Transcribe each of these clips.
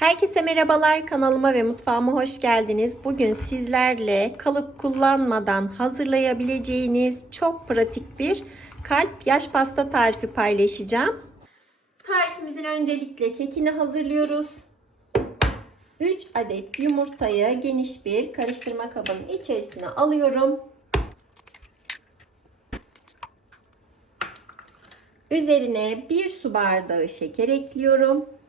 Herkese merhabalar kanalıma ve mutfağıma hoş geldiniz. Bugün sizlerle kalıp kullanmadan hazırlayabileceğiniz çok pratik bir kalp yaş pasta tarifi paylaşacağım. Tarifimizin öncelikle kekini hazırlıyoruz. 3 adet yumurtayı geniş bir karıştırma kabının içerisine alıyorum. Üzerine 1 su bardağı şeker ekliyorum.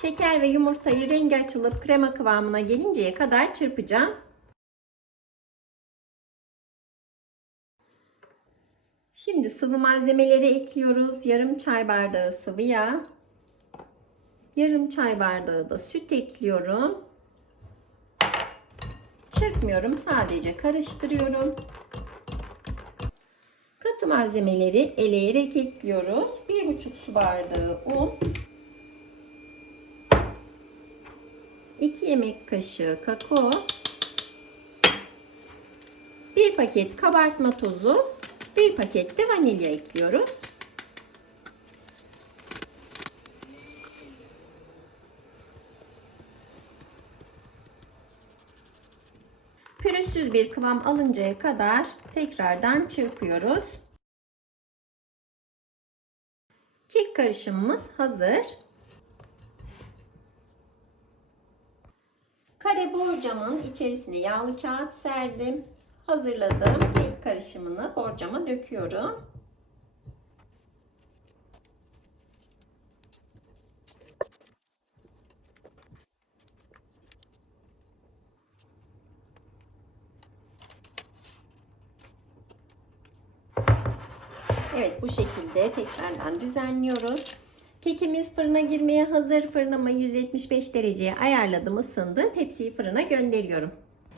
Şeker ve yumurtayı rengi açılıp krema kıvamına gelinceye kadar çırpacağım. Şimdi sıvı malzemeleri ekliyoruz. Yarım çay bardağı sıvı yağ. Yarım çay bardağı da süt ekliyorum. Çırpmıyorum. Sadece karıştırıyorum. Katı malzemeleri eleyerek ekliyoruz. 1,5 su bardağı un. 2 yemek kaşığı kakao, 1 paket kabartma tozu, 1 paket de vanilya ekliyoruz. Pürüzsüz bir kıvam alıncaya kadar tekrardan çırpıyoruz. Kek karışımımız hazır. Borcamın içerisine yağlı kağıt serdim. Hazırladığım kek karışımını borcama döküyorum. Evet bu şekilde tekrardan düzenliyoruz. Kekimiz fırına girmeye hazır. Fırınımı 175 dereceye ayarladım ısındı. Tepsiyi fırına gönderiyorum.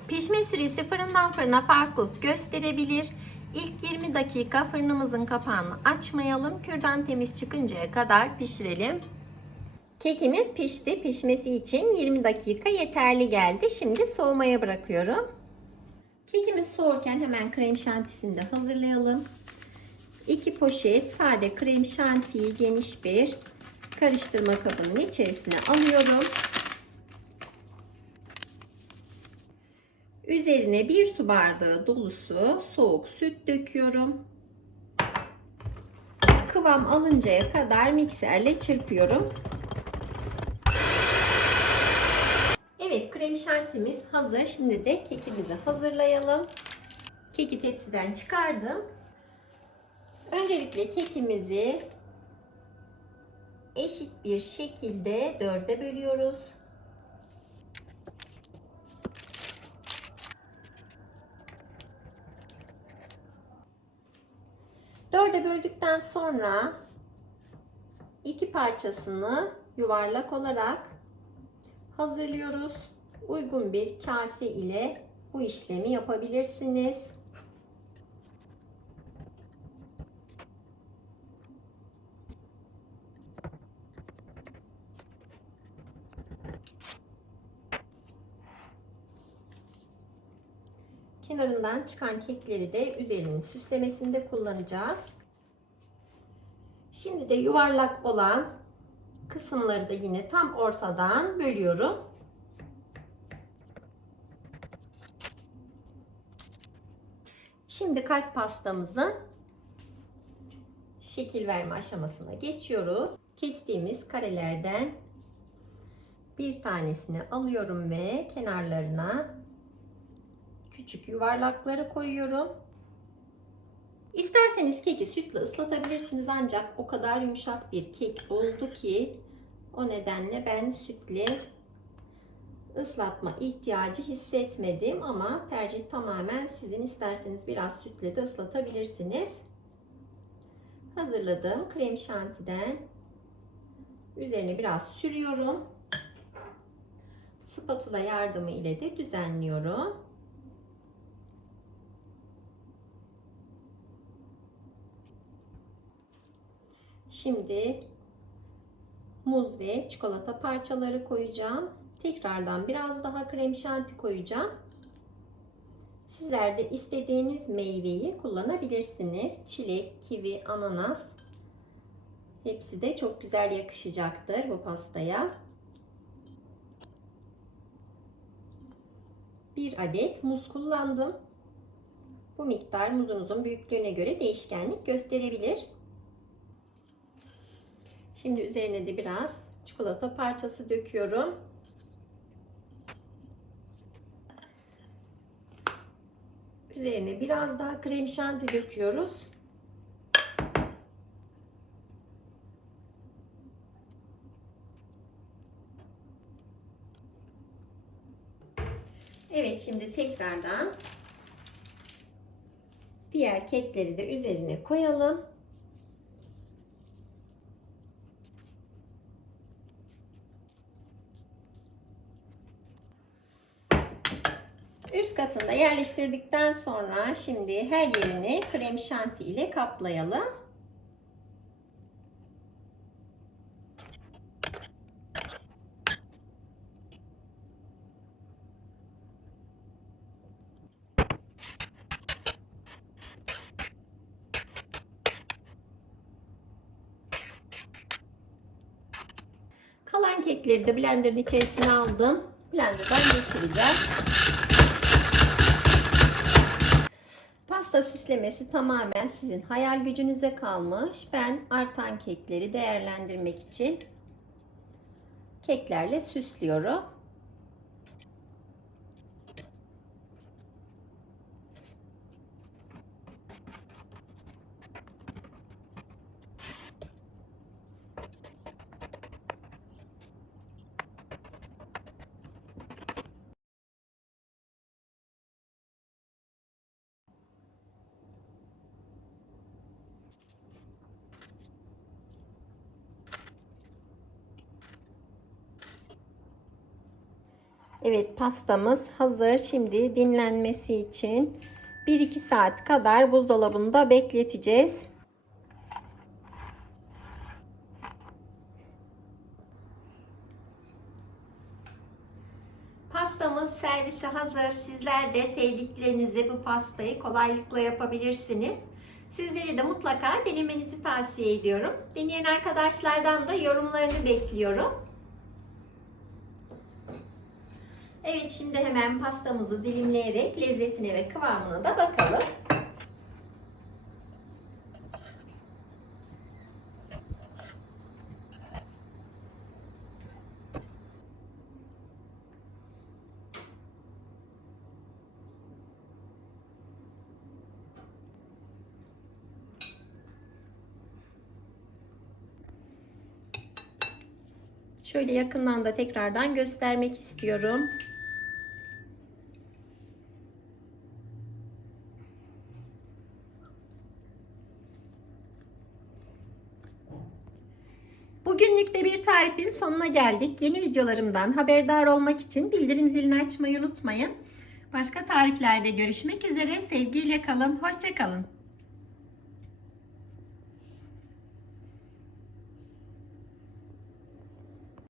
Pişme süresi fırından fırına farklılık gösterebilir. İlk 20 dakika fırınımızın kapağını açmayalım. Kürdan temiz çıkıncaya kadar pişirelim. Kekimiz pişti. Pişmesi için 20 dakika yeterli geldi. Şimdi soğumaya bırakıyorum. Kekimiz soğurken hemen krem şantisini de hazırlayalım. 2 poşet sade krem şantiyi geniş bir karıştırma kabının içerisine alıyorum. Üzerine bir su bardağı dolusu soğuk süt döküyorum. Kıvam alıncaya kadar mikserle çırpıyorum. Evet krem şantimiz hazır. Şimdi de kekimizi hazırlayalım. Keki tepsiden çıkardım. Öncelikle kekimizi eşit bir şekilde dörde bölüyoruz. Dörde böldükten sonra iki parçasını yuvarlak olarak hazırlıyoruz. Uygun bir kase ile bu işlemi yapabilirsiniz. Kenarından çıkan kekleri de üzerinin süslemesinde kullanacağız. Şimdi de yuvarlak olan kısımları da yine tam ortadan bölüyorum. Şimdi kalp pastamızın şekil verme aşamasına geçiyoruz. Kestiğimiz karelerden bir tanesini alıyorum ve kenarlarına küçük yuvarlakları koyuyorum. İsterseniz keki sütle ıslatabilirsiniz ancak o kadar yumuşak bir kek oldu ki o nedenle ben sütle ıslatma ihtiyacı hissetmedim ama tercih tamamen sizin isterseniz biraz sütle de ıslatabilirsiniz. Hazırladığım krem şantiden üzerine biraz sürüyorum. Spatula yardımı ile de düzenliyorum. Şimdi muz ve çikolata parçaları koyacağım. Tekrardan biraz daha krem şanti koyacağım. Sizler de istediğiniz meyveyi kullanabilirsiniz. Çilek, kivi, ananas Hepsi de çok güzel yakışacaktır bu pastaya. Bir adet muz kullandım. Bu miktar muzunuzun büyüklüğüne göre değişkenlik gösterebilir. Şimdi üzerine de biraz çikolata parçası döküyorum. Üzerine biraz daha krem şanti döküyoruz. Evet şimdi tekrardan diğer kekleri de üzerine koyalım. Katında yerleştirdikten sonra şimdi her yerini krem şanti ile kaplayalım. Kalan kekleri de blenderın içerisine aldım. Blenderdan geçireceğim. Pasta süslemesi tamamen sizin hayal gücünüze kalmış. Ben artan kekleri değerlendirmek için keklerle süslüyorum. Evet pastamız hazır. Şimdi dinlenmesi için 1-2 saat kadar buzdolabında bekleteceğiz. Pastamız servise hazır. Sizler de sevdiklerinizi bu pastayı kolaylıkla yapabilirsiniz. Sizleri de mutlaka denemenizi tavsiye ediyorum. Deneyen arkadaşlardan da yorumlarını bekliyorum. Evet şimdi hemen pastamızı dilimleyerek lezzetine ve kıvamına da bakalım. Şöyle yakından da tekrardan göstermek istiyorum. Bugünlük de bir tarifin sonuna geldik. Yeni videolarımdan haberdar olmak için bildirim zilini açmayı unutmayın. Başka tariflerde görüşmek üzere. Sevgiyle kalın. Hoşçakalın.